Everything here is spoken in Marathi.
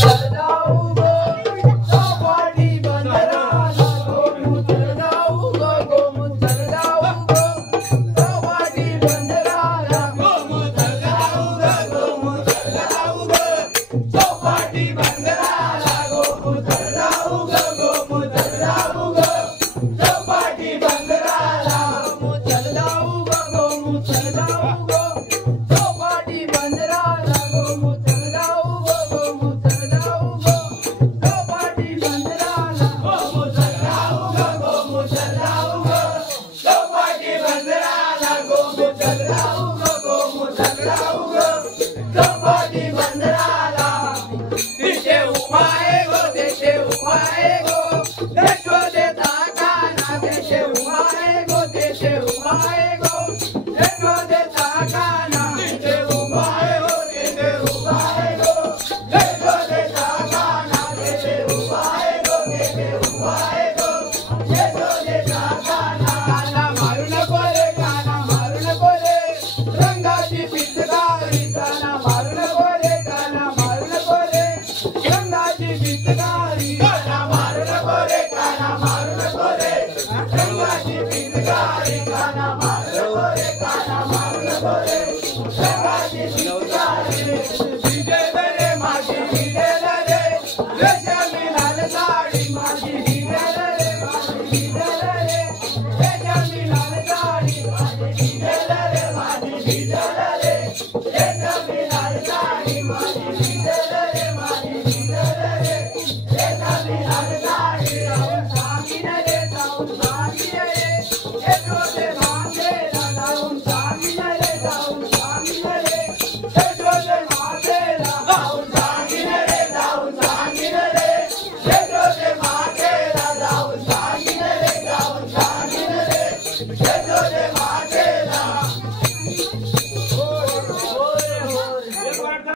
चल जाऊ गो चौपाटी बंदराला गोमू चल जाऊ गो गोमू चल जाऊ गो चौपाटी बंदराला गोमू चल जाऊ गो गोमू चल जाऊ गो चौपाटी बंदराला गोमू चल जाऊ गो गोमू चल जाऊ गो चौपाटी बंदराला गोमू चल जाऊ गो गोमू चल जाऊ गो चौपाटी बंदराला गोमू चल जाऊ गो गोमू चल जाऊ गो चौपाटी बंदराला गोमू चल जाऊ गो गोमू चल जाऊ गो चौपाटी बंदराला गोमू चल जाऊ गो गोमू चल जाऊ गो चौपाटी बंदराला देशे उभा आहे गो देशे उभा आहे